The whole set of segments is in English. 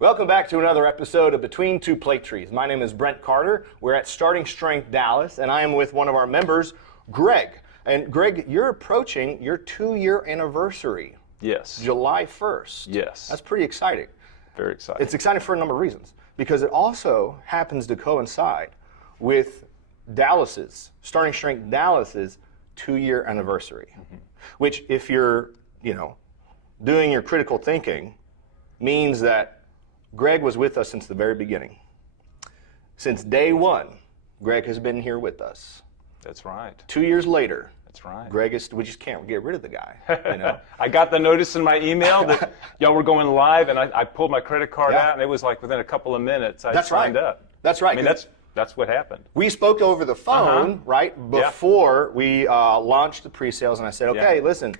Welcome back to another episode of Between Two Plate Trees. My name is Brent Carter. We're at Starting Strength Dallas, and I am with one of our members, Greg. And Greg, you're approaching your 2-year anniversary. Yes. July 1st. Yes. That's pretty exciting. Very exciting. It's exciting for a number of reasons, because it also happens to coincide with Starting Strength Dallas's 2-year anniversary, which, if you're, doing your critical thinking, means that Greg was with us since the very beginning. Since day one, Greg has been here with us. That's right. 2 years later, that's right. Greg is, we just can't get rid of the guy. I got the notice in my email that y'all were going live, and I pulled my credit card out, and it was like within a couple of minutes I signed up. That's right. I mean, that's what happened. We spoke over the phone, right, before we launched the pre-sales, and I said, okay, listen,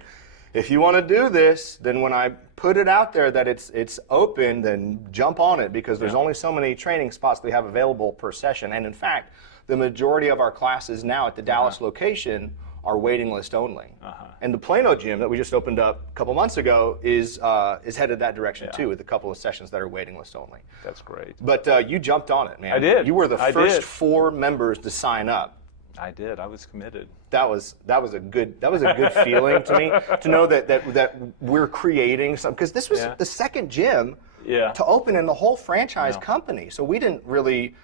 if you want to do this, then when I put it out there that it's open, then jump on it, because there's only so many training spots we have available per session. And in fact, the majority of our classes now at the Dallas location are waiting list only. And the Plano gym that we just opened up a couple months ago is headed that direction too, with a couple of sessions that are waiting list only. That's great. But you jumped on it, man. I did. You were the first 4 members to sign up. I did. I was committed. That was a good feeling to me, to know that we're creating something, because this was the second gym to open in the whole franchise company. So we didn't really,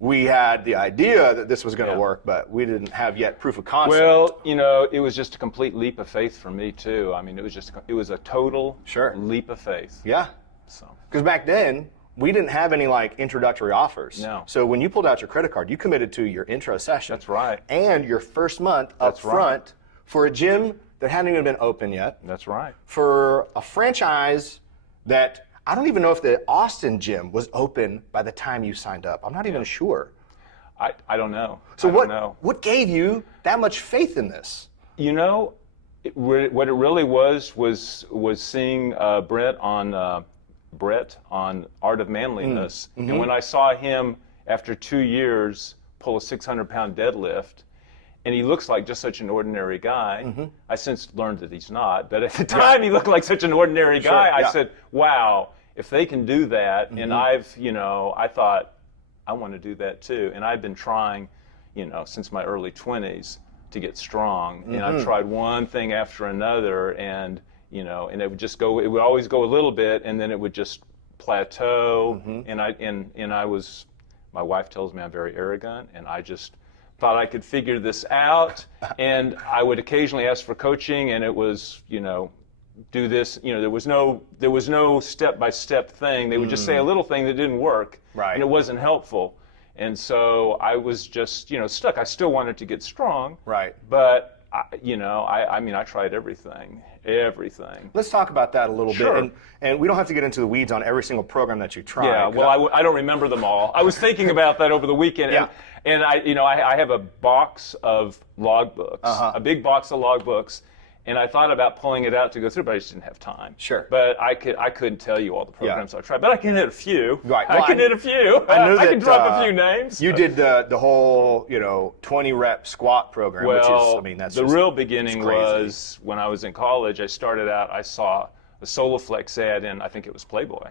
we had the idea that this was going to work, but we didn't have yet proof of concept. Well, it was just a complete leap of faith for me too. I mean, it was a total leap of faith. Yeah. So. Because back then, we didn't have any introductory offers. No. So when you pulled out your credit card, you committed to your intro session. That's right. And your first month up front for a gym that hadn't even been open yet. That's right. For a franchise that I don't even know if the Austin gym was open by the time you signed up. I'm not even sure. I don't know. So what gave you that much faith in this? What it really was seeing Brett on Art of Manliness. And when I saw him after 2 years pull a 600-pound deadlift, and he looks like just such an ordinary guy. I since learned that he's not, but at the time he looked like such an ordinary guy. I said, wow, if they can do that, and I thought, I want to do that too. And I've been trying, since my early 20s to get strong. And I've tried one thing after another, and and it would just go. It would always go a little bit, and then it would just plateau. And my wife tells me I'm very arrogant, and I just thought I could figure this out. And I would occasionally ask for coaching, and it was, do this. There was no step-by-step thing. They would just say a little thing that didn't work, and it wasn't helpful. And so I was just, stuck. I still wanted to get strong, but I tried everything. Let's talk about that a little bit. And we don't have to get into the weeds on every single program that you tried. Yeah, well, I don't remember them all. I was thinking about that over the weekend. And I have a box of logbooks, a big box of logbooks. And I thought about pulling it out to go through, but I just didn't have time. Sure. But I couldn't tell you all the programs I tried, but I can hit a few. Right. Well, I can hit a few. I can drop a few names. You did the whole 20-rep squat program, well, which is, that's the real beginning was when I was in college. I started out. I saw a Soloflex ad in, I think it was Playboy,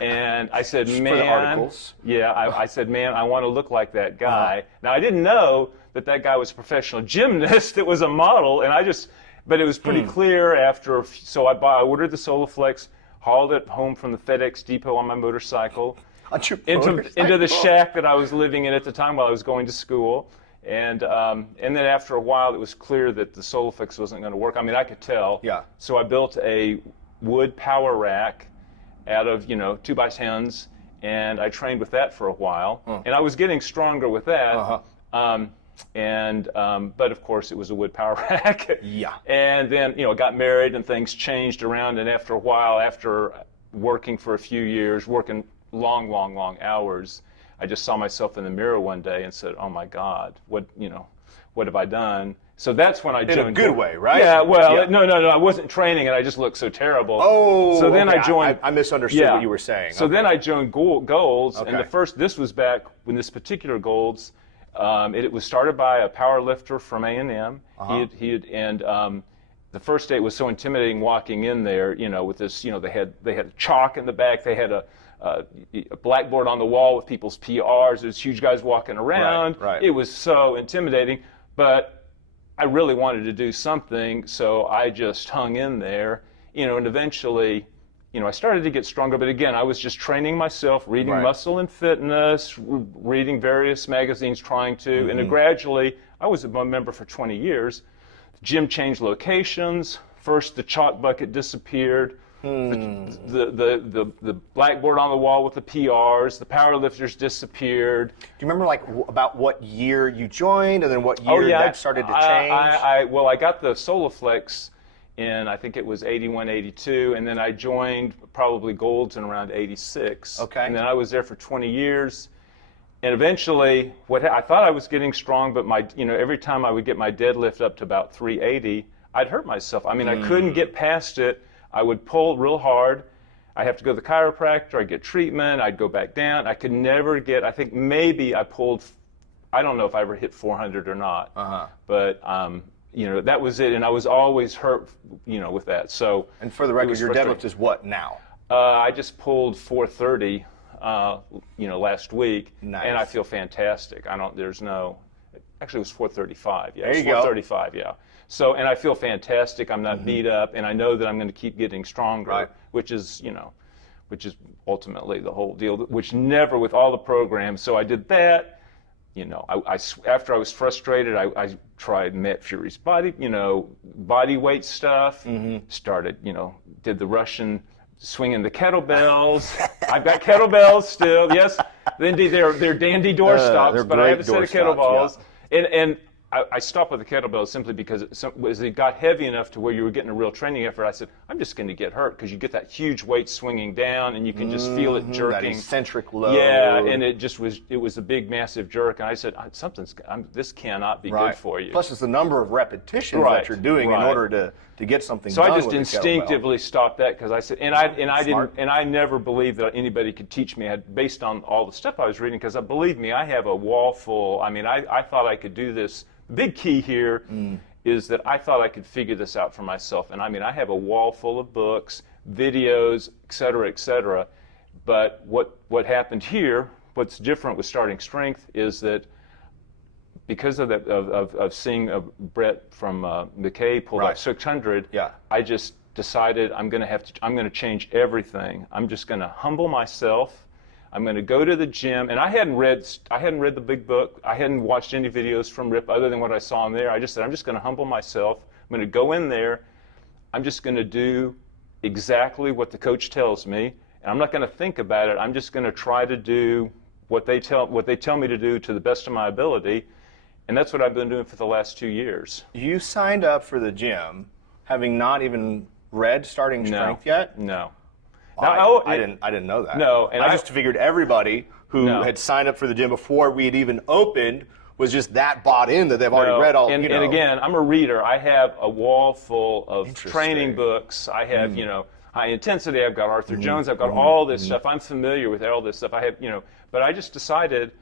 and I said, man, for the articles. Yeah, I said, man, I want to look like that guy. Now I didn't know that guy was a professional gymnast. It was a model, and but it was pretty clear after, so I ordered the Soloflex, hauled it home from the FedEx depot on my motorcycle, into the shack that I was living in at the time while I was going to school. And then after a while, it was clear that the Soloflex wasn't going to work. I mean, I could tell. Yeah. So I built a wood power rack out of, 2x10s, and I trained with that for a while. And I was getting stronger with that. But of course it was a wood power rack. Yeah. And then, got married and things changed around, and after a while, after working for a few years, working long hours, I just saw myself in the mirror one day and said, oh my God, what have I done? So that's when I joined. In a good way, right? Yeah, well, no, I wasn't training, and I just looked so terrible. Oh, so then I joined. I misunderstood what you were saying. So then I joined Golds, and this was back when this particular Golds, it was started by a power lifter from A&M. the first day it was so intimidating walking in there, with this, they had chalk in the back, they had a blackboard on the wall with people's PRs. There's huge guys walking around. Right. It was so intimidating, but I really wanted to do something, so I just hung in there, and eventually, I started to get stronger, but again, I was just training myself, reading Muscle and Fitness, reading various magazines, trying to, and then gradually, I was a member for 20 years. The gym changed locations. First, the chalk bucket disappeared. The blackboard on the wall with the PRs, the powerlifters disappeared. Do you remember about what year you joined, and then what year that started to change? I got the Solaflex in, I think it was 81, 82, and then I joined probably Gold's in around 86. Okay. And then I was there for 20 years. And eventually, I thought I was getting strong, but every time I would get my deadlift up to about 380, I'd hurt myself. I couldn't get past it. I would pull real hard. I'd have to go to the chiropractor. I'd get treatment. I'd go back down. I could never get, I think maybe I pulled, I don't know if I ever hit 400 or not. But, that was it. And I was always hurt, with that. So. And for the record, your deadlift is what now? I just pulled 430, last week. Nice. And I feel fantastic. Actually it was 435. Yeah, there you 435, yeah. So, and I feel fantastic. I'm not beat up, and I know that I'm going to keep getting stronger, which is ultimately the whole deal. Which never, with all the programs. So I did that. After I was frustrated, I tried Matt Fury's body weight stuff. Started, did the Russian swinging the kettlebells. I've got kettlebells still. Yes, indeed, they're dandy door stops, but I have a set of kettlebells, and I stopped with the kettlebells simply because as it got heavy enough to where you were getting a real training effort, I said, I'm just going to get hurt because you get that huge weight swinging down and you can just feel it jerking. That eccentric load. Yeah, and it was a big, massive jerk. And I said, this cannot be good for you. Plus, it's the number of repetitions that you're doing in order to get something done. So I just instinctively stopped that because I said, and I never believed that anybody could teach me based on all the stuff I was reading, because believe me, I have a wall full. I thought I could do this. The big key here is that I thought I could figure this out for myself. And I have a wall full of books, videos, et cetera, et cetera. But what happened here, what's different with starting Strength, is that because of seeing Brett from McKay pull that 600, I just decided I'm going to change everything. I'm just going to humble myself. I'm going to go to the gym, and I hadn't read the big book. I hadn't watched any videos from Rip other than what I saw in there. I just said, I'm just going to humble myself. I'm going to go in there. I'm just going to do exactly what the coach tells me, and I'm not going to think about it. I'm just going to try to do what they tell me to do to the best of my ability, and that's what I've been doing for the last 2 years. You signed up for the gym having not even read Starting Strength yet? No. Now, I didn't know that. No, and I just figured everybody who had signed up for the gym before we had even opened was just that bought in that they've already read all. And again, I'm a reader. I have a wall full of training books. I have High Intensity. I've got Arthur Jones. I've got all this stuff. I'm familiar with all this stuff. I have but I just decided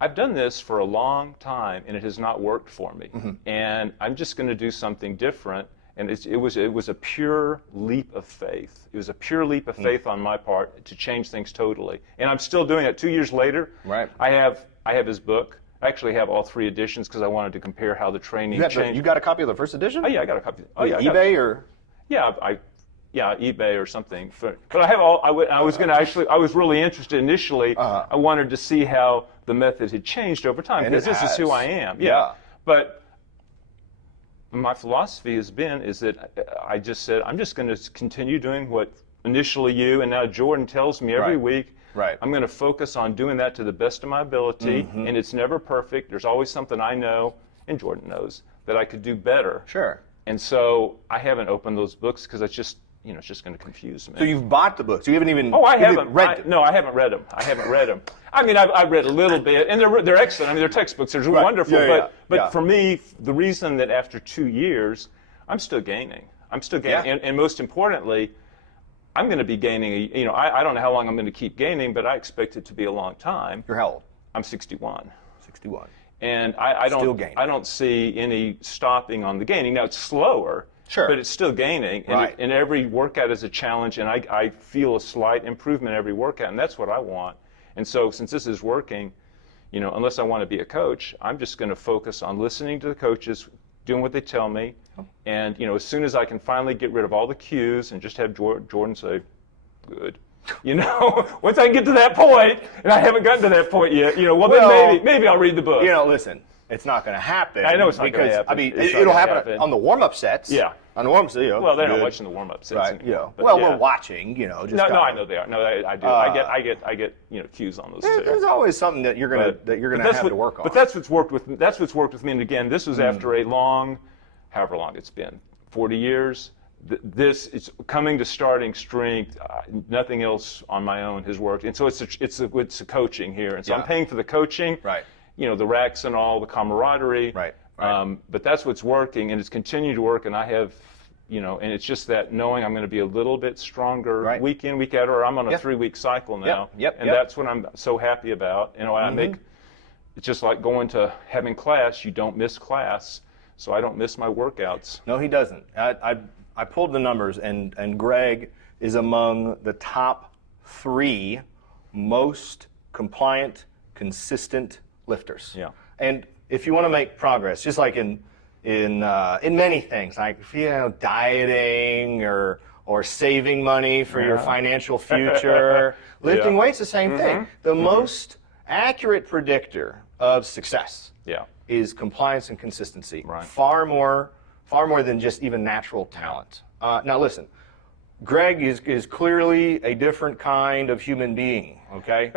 I've done this for a long time and it has not worked for me, and I'm just going to do something different. And it was a pure leap of faith. It was a pure leap of faith on my part to change things totally. And I'm still doing it 2 years later. Right. I have his book. I actually have all 3 editions because I wanted to compare how the training changed. You got a copy of the first edition? Oh yeah, I got a copy. Oh yeah. eBay or? Yeah, eBay or something. But I have all. I was really interested initially. I wanted to see how the method had changed over time because this is who I am. Yeah. But my philosophy is that I just said, I'm just going to continue doing what initially you and now Jordan tells me every week. Right. I'm going to focus on doing that to the best of my ability, and it's never perfect. There's always something I know, and Jordan knows, that I could do better. Sure. And so I haven't opened those books because it's just going to confuse me. So you've bought the books. You haven't even. Oh, I haven't read them. No, I haven't read them. I've read a little bit, and they're excellent. They're textbooks. They're wonderful. But for me, the reason that after 2 years, I'm still gaining. And most importantly, I'm going to be gaining. I don't know how long I'm going to keep gaining, but I expect it to be a long time. You're how old? I'm 61. 61. And I don't see any stopping on the gaining. Now it's slower. Sure. but it's still gaining. And, Right. and every workout is a challenge, and I feel a slight improvement every workout, and that's what I want. And so since this is working, unless I want to be a coach, I'm just going to focus on listening to the coaches, doing what they tell me, and as soon as I can finally get rid of all the cues and just have Jordan say, good. Once I get to that point, and I haven't gotten to that point yet, then maybe I'll read the book. Listen, it's not going to happen. I know it's not going to happen. I mean, It's not it'll gonna happen on the warm-up sets. Yeah. On the warm-up sets, Well, they're not watching the warm-up sets right? anymore. But We're watching. Just no, I know they are. No, I do. I get cues on those too. There's always something that you're gonna have to work on. But that's what's worked with me. And again, this was after a long, however long it's been, 40 years. This is coming to starting strength. Nothing else on my own has worked, and so it's a coaching here, and so I'm paying for the coaching, right? The racks and all the camaraderie, right? But that's what's working, and it's continued to work, and I have, and it's just that knowing I'm going to be a little bit stronger week in, week out, or I'm on a 3-week cycle now, and that's what I'm so happy about. I make it's just like going to having class. You don't miss class, so I don't miss my workouts. No, he doesn't. I pulled the numbers, and Greg is among the top 3 most compliant, consistent lifters. Yeah. And if you want to make progress, just like in many things, like dieting or saving money for your financial future, lifting weights, the same thing. The most accurate predictor of success is compliance and consistency. Right. Far more than just even natural talent. Now listen, Greg is clearly a different kind of human being, okay?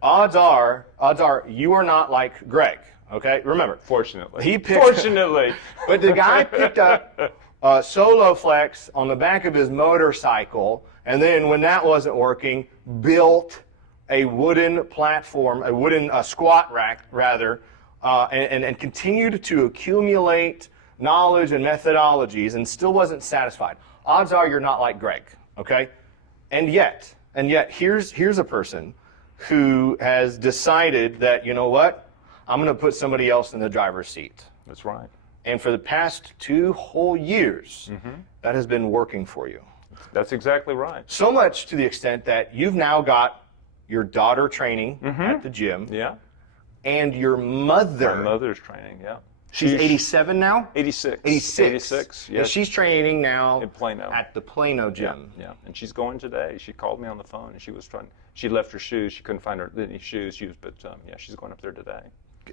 Odds are you are not like Greg, okay? Remember. Fortunately. But the guy picked up solo flex on the back of his motorcycle, and then when that wasn't working, built a wooden platform, a wooden squat rack, rather, and continued to accumulate knowledge and methodologies and still wasn't satisfied. Odds are you're not like Greg, okay? And yet, here's a person who has decided that, you know what? I'm going to put somebody else in the driver's seat. That's right. And for the past 2 whole years, that has been working for you. That's exactly right. So much to the extent that you've now got your daughter training at the gym. Yeah. And your mother. My mother's training, yeah. She's 87 now? 86. 86. Yeah. And she's training now in Plano. At the Plano gym. Yeah. And she's going today. She called me on the phone, and she left her shoes. She couldn't find any shoes used, but she's going up there today.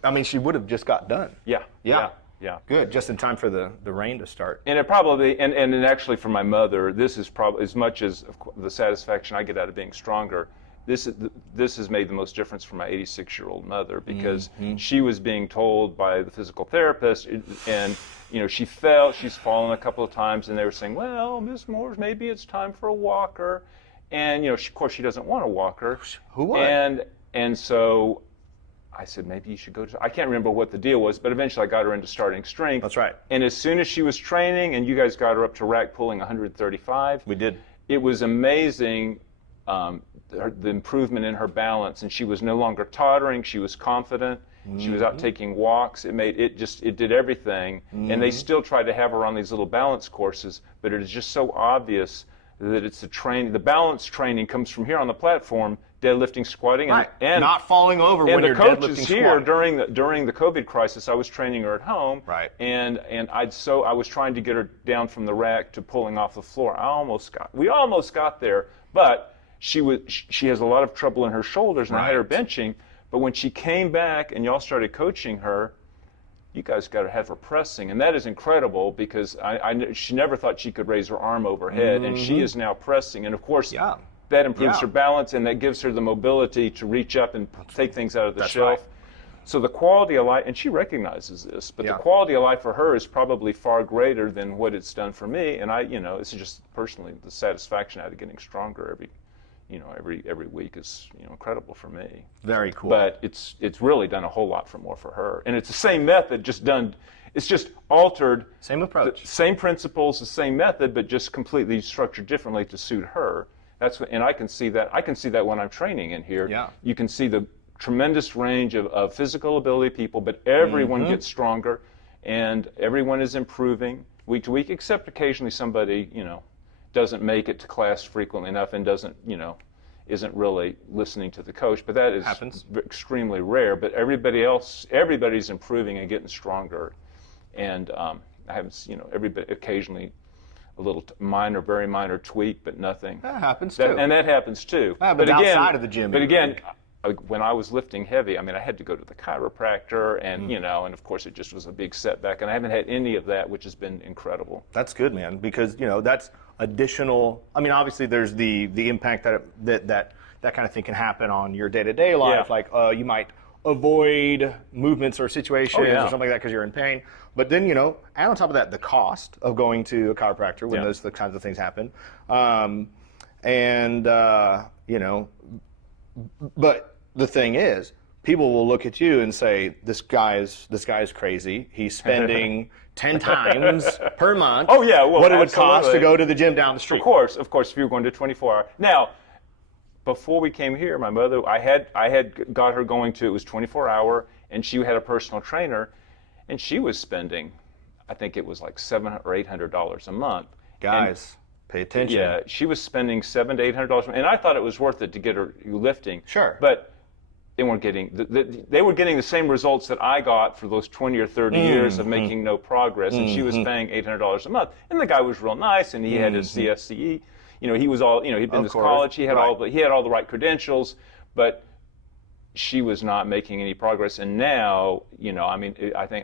I mean, she would have just got done. Yeah. Good, just in time for the rain to start. And it probably, and actually for my mother, this is probably, as much as the satisfaction I get out of being stronger, this has made the most difference for my 86-year-old mother, because she was being told by the physical therapist, and she's fallen a couple of times, and they were saying, well, Miss Moores, maybe it's time for a walker, and of course she doesn't want a walker. Who would? And so I said, maybe you should go to, I can't remember what the deal was, but eventually I got her into starting strength. That's right. And as soon as she was training, and you guys got her up to rack pulling 135. We did. It was amazing, the improvement in her balance, and she was no longer tottering. She was confident. She was out taking walks. It did everything. And they still tried to have her on these little balance courses, but it is just so obvious that it's the training. The balance training comes from here on the platform, deadlifting, squatting, and not falling over when you're deadlifting, and the coaches here during the COVID crisis, I was training her at home, right? And I was trying to get her down from the rack to pulling off the floor. We almost got there, but she has a lot of trouble in her shoulders, and I had her benching. But when she came back and y'all started coaching her, you guys got to have her pressing, and that is incredible, because she never thought she could raise her arm overhead, and she is now pressing, and of course that improves her balance, and that gives her the mobility to reach up and take things out of the shelf. Right. So the quality of life, and she recognizes this, but the quality of life for her is probably far greater than what it's done for me, and it's just personally the satisfaction out of getting stronger every week is incredible for me. Very cool. But it's really done a whole lot more for her, and it's the same method, it's just altered. Same approach. Same principles, the same method, but just completely structured differently to suit her. And I can see that. I can see that when I'm training in here. Yeah. You can see the tremendous range of physical ability people, but everyone gets stronger, and everyone is improving. week to week, except occasionally somebody, doesn't make it to class frequently enough and doesn't, isn't really listening to the coach. But that is extremely rare. But everybody's improving and getting stronger. And I haven't, everybody occasionally a little very minor tweak, but nothing. That happens too. And that happens too. But again, outside of the gym. But again, when I was lifting heavy, I had to go to the chiropractor, and and of course it just was a big setback. And I haven't had any of that, which has been incredible. That's good, man, because that's additional. Obviously there's the impact that kind of thing can happen on your day-to-day life. Yeah. Like you might avoid movements or situations or something like that because you're in pain. But then, and on top of that, the cost of going to a chiropractor when those kinds of things happen. But the thing is, people will look at you and say, this guy's crazy. He's spending 10 times per month what it would cost to go to the gym down the street. Of course, if you were going to 24-hour. Now, before we came here, my mother, I had got her going to, it was 24-hour, and she had a personal trainer, and she was spending, I think it was like $700 or $800 a month. Guys, pay attention. Yeah, she was spending $700 to $800, and I thought it was worth it to get her lifting. Sure. But they weren't getting they were getting the same results that I got for those 20 or 30 years of making no progress, and she was paying $800 a month. And the guy was real nice, and he had his CSCE. He was all, he'd been to college, he had all the right credentials, but she was not making any progress. And now, I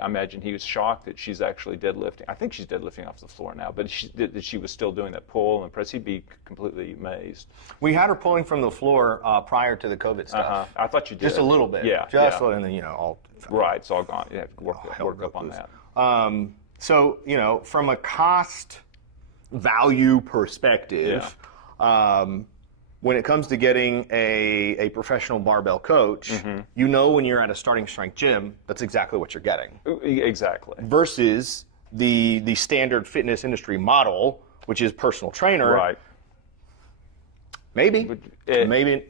imagine he was shocked that she's actually deadlifting. I think she's deadlifting off the floor now, but that she was still doing that pull and press. He'd be completely amazed. We had her pulling from the floor prior to the COVID stuff. I thought you did. Just a little bit. Yeah. And then, all. Right, it's all gone. You have to work up on that. So, from a cost value perspective, when it comes to getting a professional barbell coach, when you're at a starting strength gym, that's exactly what you're getting. Exactly. Versus the standard fitness industry model, which is personal trainer. Right. Maybe,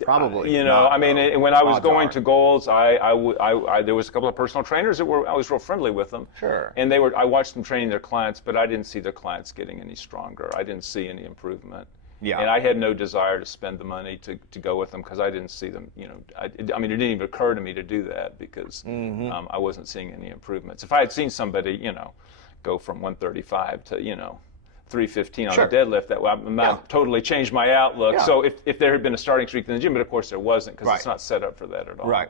probably. When I was going to Gold's, there was a couple of personal trainers that I was real friendly with them. Sure. And I watched them training their clients, but I didn't see their clients getting any stronger. I didn't see any improvement. Yeah. And I had no desire to spend the money to go with them because I didn't see them. It didn't even occur to me to do that because I wasn't seeing any improvements. If I had seen somebody, go from 135 to 315 on the deadlift, that totally changed my outlook. So if there had been a starting streak in the gym, but of course there wasn't because it's not set up for that at all. Right.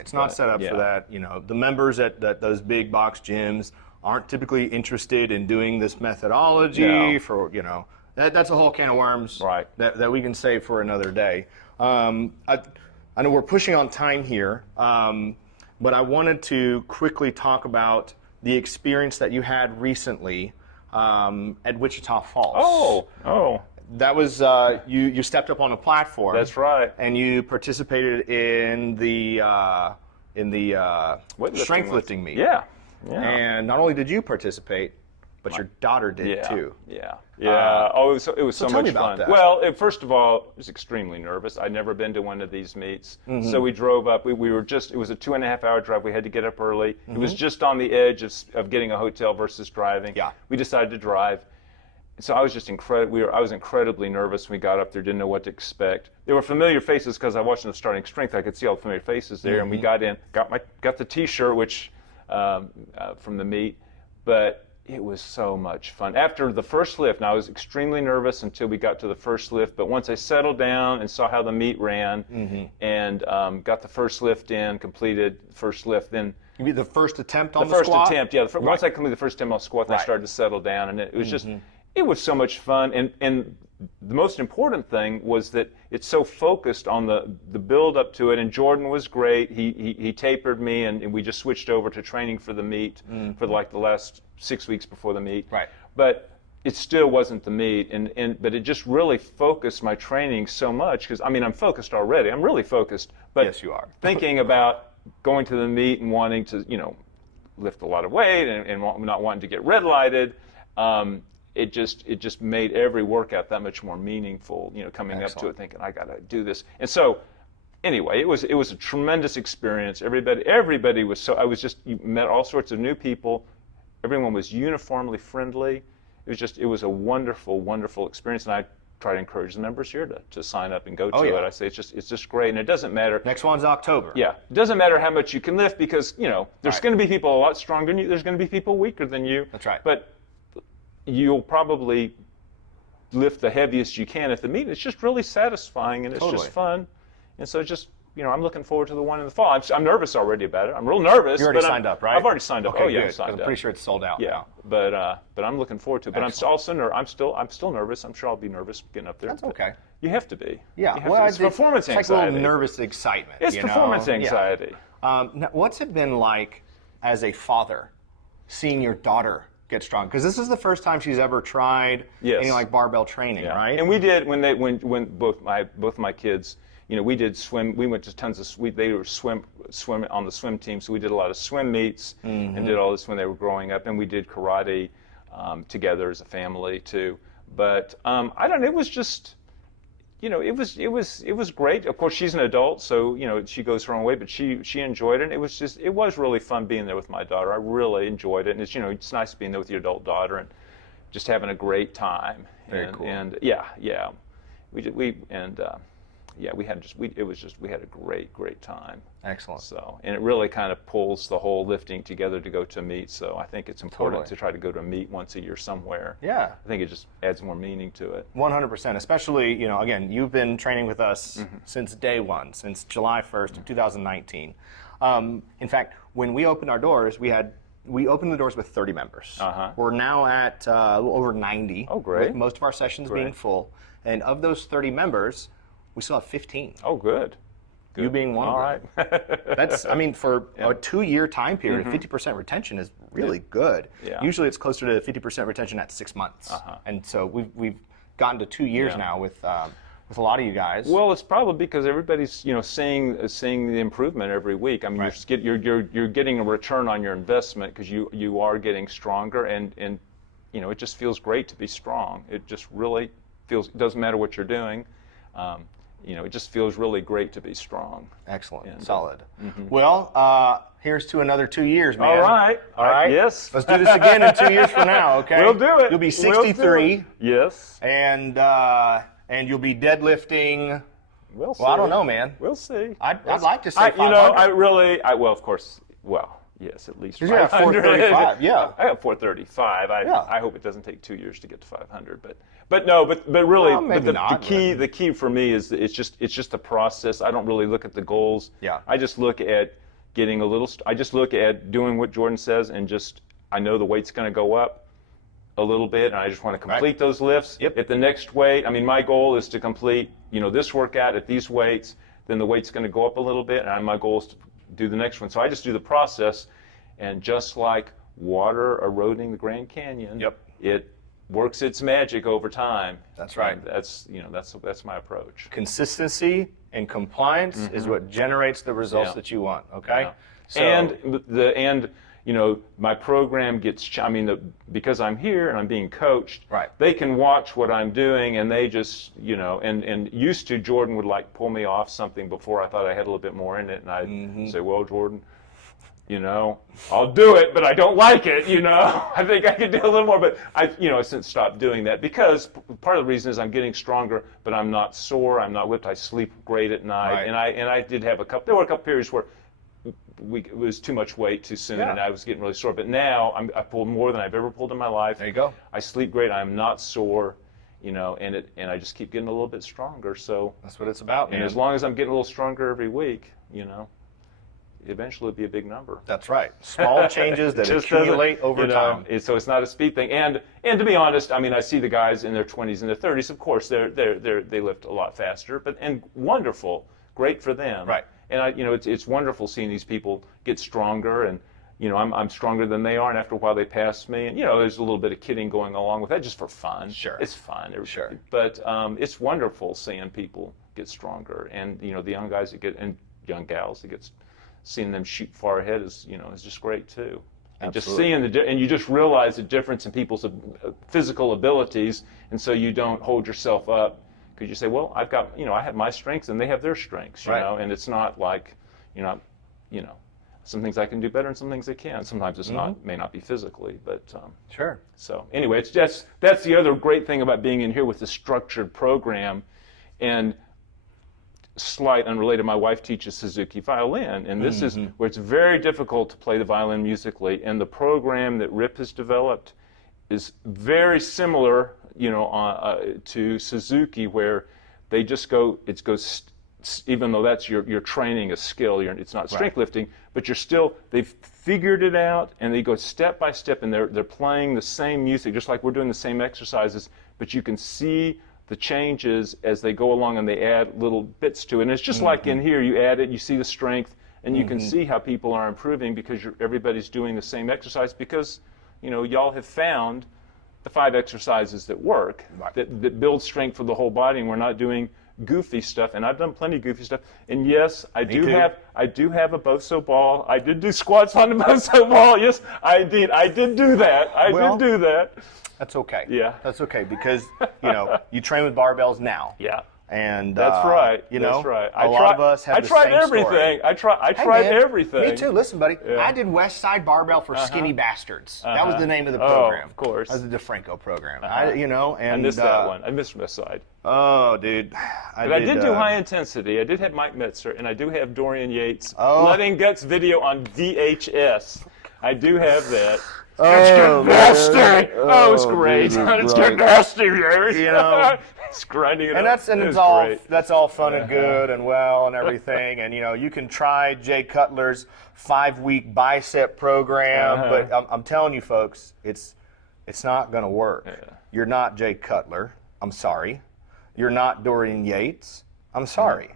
It's not set up for that. The members at those big box gyms aren't typically interested in doing this methodology for That's a whole can of worms that we can save for another day. I know we're pushing on time here, but I wanted to quickly talk about the experience that you had recently at Wichita Falls. Oh. That was, you stepped up on a platform. That's right. And you participated in the strength lifting meet. Yeah. And not only did you participate, but your daughter did too. Yeah. It was so tell much me about fun. that. Well, first of all, I was extremely nervous. I'd never been to one of these meets. So we drove up. We were it was a 2.5-hour drive. We had to get up early. It was just on the edge of getting a hotel versus driving. Yeah. We decided to drive. So I was just I was incredibly nervous when we got up there, didn't know what to expect. There were familiar faces because I watched them starting strength. I could see all the familiar faces there. And we got in, got the T-shirt, which from the meet, but it was so much fun. After the first lift, now I was extremely nervous until we got to the first lift, but once I settled down and saw how the meet ran and got the first lift in, completed the first lift, then... You mean the first attempt on the first squat? Attempt, yeah. Once I completed the first attempt on the squat, then I started to settle down, and it was just... It was so much fun, and the most important thing was that it's so focused on the build up to it, and Jordan was great. He tapered me, and we just switched over to training for the meet for the last 6 weeks before the meet. Right. But it still wasn't the meet, but it just really focused my training so much because I'm focused already. I'm really focused. But yes, you are. Thinking about going to the meet and wanting to lift a lot of weight and not wanting to get red lighted. It just made every workout that much more meaningful, coming up to it thinking I got to do this. And so anyway, it was a tremendous experience. Everybody was you met all sorts of new people, everyone was uniformly friendly. It was a wonderful, wonderful experience, and I try to encourage the members here to sign up and go to it. I say it's just great, and it doesn't matter. Next one's October. Yeah, it doesn't matter how much you can lift, because there's going to be people a lot stronger than you. There's going to be people weaker than you. That's right. But you'll probably lift the heaviest you can at the meet. It's just really satisfying, and it's just fun. And so I'm looking forward to the one in the fall. I'm nervous already about it. I'm real nervous. You already signed up, right? I've already signed up. Okay, yeah, good. I've signed I'm up. pretty sure it's sold out. Yeah, now. but I'm looking forward to it. But I'm still nervous. I'm sure I'll be nervous getting up there. That's okay. You have to be. Yeah. It's performance anxiety. It's like a little nervous excitement. It's performance anxiety. Yeah. Now, what's it been like as a father, seeing your daughter get strong? Because this is the first time she's ever tried any like barbell training, right? And we did when both my kids, we did swim. We went to tons of they were swim on the swim team, so we did a lot of swim meets and did all this when they were growing up, and we did karate together as a family too. But I don't know. It was just. It was great. Of course, she's an adult, so she goes her own way. But she enjoyed it. And it was really fun being there with my daughter. I really enjoyed it, and it's nice being there with your adult daughter and just having a great time. Very cool. And we had a great time. Excellent. So, and it really kind of pulls the whole lifting together to go to a meet. So I think it's important to try to go to a meet once a year somewhere. Yeah. I think it just adds more meaning to it. 100%. Especially, again, you've been training with us since day one, since July 1st of 2019. In fact, when we opened our doors, we opened the doors with 30 members. We're now at a little over 90. Oh, great. With most of our sessions being full. And of those 30 members, we still have 15. Oh, good. You being one of them. All right. That's, for a 2-year time period, 50% retention is really good. Yeah. Usually it's closer to 50% retention at 6 months. And so we've gotten to 2 years now with a lot of you guys. Well, it's probably because everybody's seeing the improvement every week. I mean, you're getting a return on your investment because you are getting stronger, and it just feels great to be strong. It just really feels. It doesn't matter what you're doing. It just feels really great to be strong. Excellent. And, solid. Well, here's to another 2 years, man. All right. Yes. Let's do this again in 2 years from now, okay? We'll do it. You'll be 63. Yes. And you'll be deadlifting. We'll see. Well, I don't know, man. We'll see. I'd like to say 500. Of course, yes, at least 500. You're at 435, yeah. I got 435. I hope it doesn't take 2 years to get to 500, but really, the key for me is it's just the process. I don't really look at the goals. Yeah. I just look at I just look at doing what Jordan says, and I know the weight's going to go up a little bit, and I just want to complete those lifts. Yep. At the next weight, my goal is to complete this workout at these weights. Then the weight's going to go up a little bit, and my goal is to do the next one. So I just do the process, and just like water eroding the Grand Canyon, it works its magic over time. That's right. And that's my approach. Consistency and compliance is what generates the results that you want. Okay. Yeah. So, my program gets. Because I'm here and I'm being coached. Right. They can watch what I'm doing, and they just and used to Jordan would pull me off something before I thought I had a little bit more in it, and I'd say, well, Jordan, I'll do it, but I don't like it, I think I could do a little more, but I since stopped doing that because part of the reason is I'm getting stronger, but I'm not sore, I'm not whipped, I sleep great at night, Right. and I did have there were a couple periods where it was too much weight too soon, and I was getting really sore, but now I pulled more than I've ever pulled in my life. There you go. I sleep great, I'm not sore, and I just keep getting a little bit stronger, so. That's what it's about, man. And as long as I'm getting a little stronger every week, eventually it'll be a big number. That's right. Small changes that accumulate over time. So it's not a speed thing. And to be honest, I see the guys in their 20s and their 30s. Of course, they lift a lot faster, and wonderful, great for them. Right. And it's wonderful seeing these people get stronger, and I'm stronger than they are, and after a while they pass me, and there's a little bit of kidding going along with that just for fun. Sure. It's fun. Sure. But it's wonderful seeing people get stronger, and the young guys and young gals that get. Seeing them shoot far ahead is just great too. And Absolutely. just seeing and you just realize the difference in people's physical abilities, and so you don't hold yourself up because you say, well, I've got I have my strengths and they have their strengths, Right. and it's not like Some things I can do better, and some things I can't. Sometimes it's may not be physically, but sure. So anyway, it's just that's the other great thing about being in here with the structured program. And slight unrelated, my wife teaches Suzuki violin, and this is where it's very difficult to play the violin musically. And the program that Rip has developed is very similar, to Suzuki, where they just go. It goes. Even though that's you're training a skill, it's not strength lifting, but they've figured it out, and they go step by step, and they're playing the same music, just like we're doing the same exercises, but you can see the changes as they go along, and they add little bits to it. And it's just like in here, you add it, you see the strength, and you can see how people are improving because everybody's doing the same exercise, because y'all have found the 5 exercises that work, that build strength for the whole body, and we're not doing goofy stuff. And I've done plenty of goofy stuff. And yes, I do have a Boso ball. I did do squats on the Boso ball. Yes, I did. I did do that. I did do that. That's okay. Yeah. That's okay, because you train with barbells now. Yeah. And that's right. That's right. A lot of us have the same story. I tried everything. Me too. Listen, buddy. Yeah. I did West Side Barbell for Skinny Bastards. That was the name of the program. Of course. That was the DeFranco program. And I missed that one. I missed West Side. Oh, dude. But I did do high intensity. I did have Mike Metzer, and I do have Dorian Yates Blood and Guts video on VHS. I do have that. Let's get nasty. Oh, it's great. Let's get nasty, it's grinding it up. That's all fun and good and well and everything. And you can try Jay Cutler's 5-week bicep program, but I'm telling you, folks, it's not going to work. Yeah. You're not Jay Cutler. I'm sorry. You're not Dorian Yates. I'm sorry.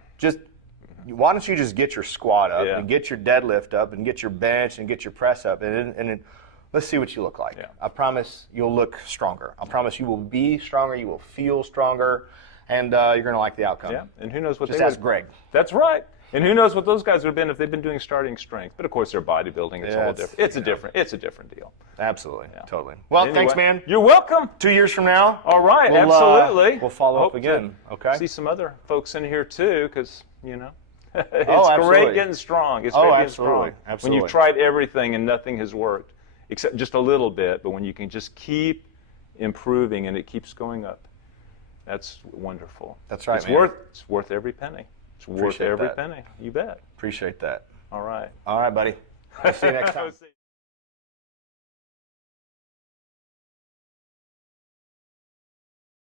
Why don't you just get your squat up and get your deadlift up and get your bench and get your press up and let's see what you look like. Yeah. I promise you'll look stronger. I promise you will be stronger. You will feel stronger, and you're going to like the outcome. Yeah, and who knows what just ask Greg. That's right. And who knows what those guys would have been if they'd been doing starting strength. But of course, they're bodybuilding. It's all different. It's a different deal. Absolutely. Yeah. Totally. Well, anyway, thanks, man. You're welcome. 2 years from now. All right. Absolutely. We'll follow up again. Okay. See some other folks in here too, because it's great getting strong. It's great getting strong. Absolutely. When you've tried everything and nothing has worked, except just a little bit, but when you can just keep improving and it keeps going up, that's wonderful. That's right, It's worth every penny. It's worth every penny. You bet. Appreciate that. All right. All right, buddy. I'll see you next time.